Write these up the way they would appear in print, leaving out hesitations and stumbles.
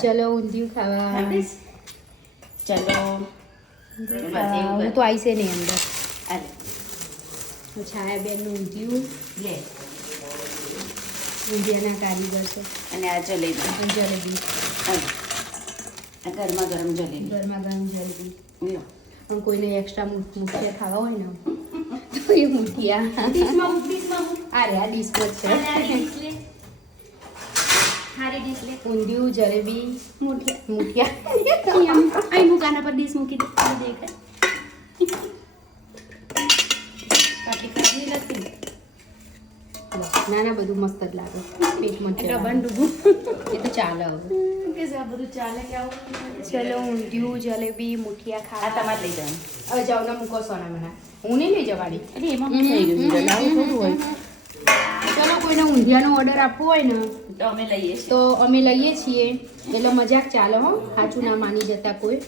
ચલો ઊંધિયું ખાવા. ચલો હું તો આવીશે નહીં અંદર. અરે છાયાબેનનું ઊંધિયું લે ઊંધિયાના કારીગર છે. અને આ જલેબી જલેબી આ ગરમા ગરમ જલેબી ગરમા ગરમ જલેબી. લ્યો. પણ કોઈને એક્સ્ટ્રા મુઠિયા ખાવા હોય ને તો એ મુઠિયા આ રે આ ડીશમાં જ છે. ઊંધિયું જલેબી મુઠિયા અહીં મુકાના પર ડીશ મૂકી દે દેખાય પાટી કાઢી નથી. ના ના બધું મસ્ત જ લાગે પેટમાં એટલે બંડું એ તો ચાલે હવે. કે આ બધું ચાલે કે આવું ચલો ઊંધિયું જલેબી મુઠિયા આ ખાવા. તમારે લઈ જવાનું. હવે જાઓ ને મૂકો સોના મને હું નહીં લઈ જવાની. એટલે એમાં શું થઈ ગયું લાવું થોડું હોય ચલો કોઈને ઊંધિયાનો ઓર્ડર આપવો હોય ને તો અમે લઈએ છીએ. તો અમે લઈએ છીએ એટલે મજાક ચાલે હો સાચું ના માની જતા કોઈ.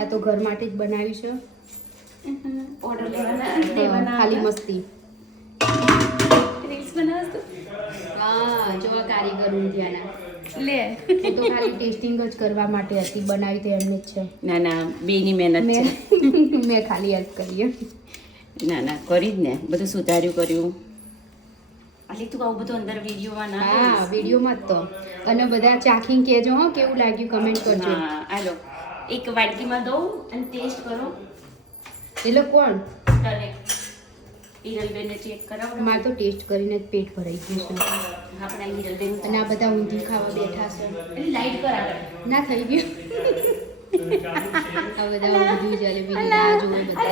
આ તો ઘર માટે જ બનાવ્યું છે. ઓર્ડર લેવાના ખાલી મસ્તી. રીલ્સ બનાવતો હા જો આ કારીગર ઊંધિયાના લે એ તો ખાલી ટેસ્ટિંગ જ કરવા માટે હતી બનાવી તો એમને જ છે. ના ના બેની મહેનત છે. મેં ખાલી હેલ્પ કરી. ના ના કરી જ ને બધું સુધાર્યું કર્યું. આટલી તું આવું બધું અંદર વિડીયોમાં ના હા વિડીયોમાં જ તો. અને બધા ચાખીને કહેજો હો કેવું લાગ્યું કમેન્ટ કરજો. હા હાલો એક વાટકીમાં દઉં અને ટેસ્ટ કરો. એટલે કોણ તને હિરલબેનને ચેક કરાવો. મારે તો ટેસ્ટ કરીને જ પેટ ભરાઈ ગયું છે. આપણા હિરલબેન અને આ બધા ઊંધિયું ખાવા બેઠા છે. એટલે લાઈટ કર આગળ. ના થઈ ગયું. આ બધા ઊંધિયું જલેબી ના જોવે બધા.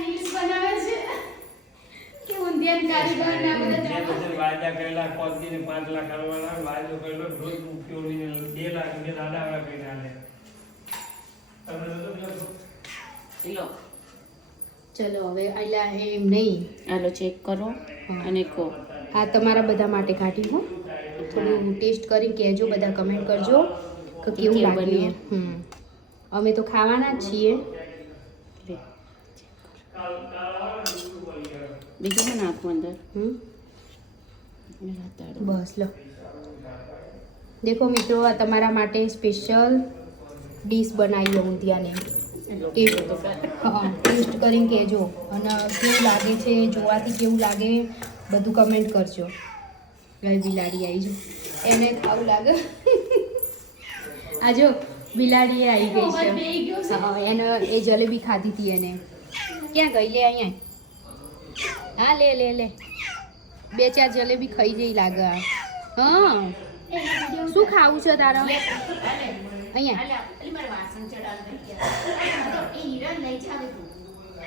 રીલ્સ બનાવે છે કે ઊંધિયાના કારીગર ના બધા વાયદા કરેલા 5 દિને 5 લાખ કરવાના વાયદો કરેલો રોજ ઉપયોગી 2 લાખ ને દાડા કરી આલે લો ચલો હવે આલા એમ નહીં. હાલો ચેક કરો અને કહો. આ તમારા બધા માટે કાઢી હો. થોડું ટેસ્ટ કરી કહેજો બધા કમેન્ટ કરજો કે કેવું કેવું લાગ્યું. અમે તો ખાવાના જ છીએ. બીજું શું નાખવું અંદર? બસ લો દેખો મિત્રો આ તમારા માટે સ્પેશિયલ ડીશ બનાવી ઊંધિયાને. ટેસ્ટ કરીને કહેજો અને કેવું લાગે છે જોવાથી કેવું લાગે બધું કમેન્ટ કરજો. ગઈ બિલાડી આવી જો એને ખાવું લાગે. આ જો બિલાડી આવી ગઈ છે. હા એને એ જલેબી ખાધી હતી એને. ક્યાં ગઈ લે અહીંયા. હા લે લે લે 2-4 જલેબી ખાઈ જઈ લાગે. હા શું ખાવું છે તારે અહીંયા?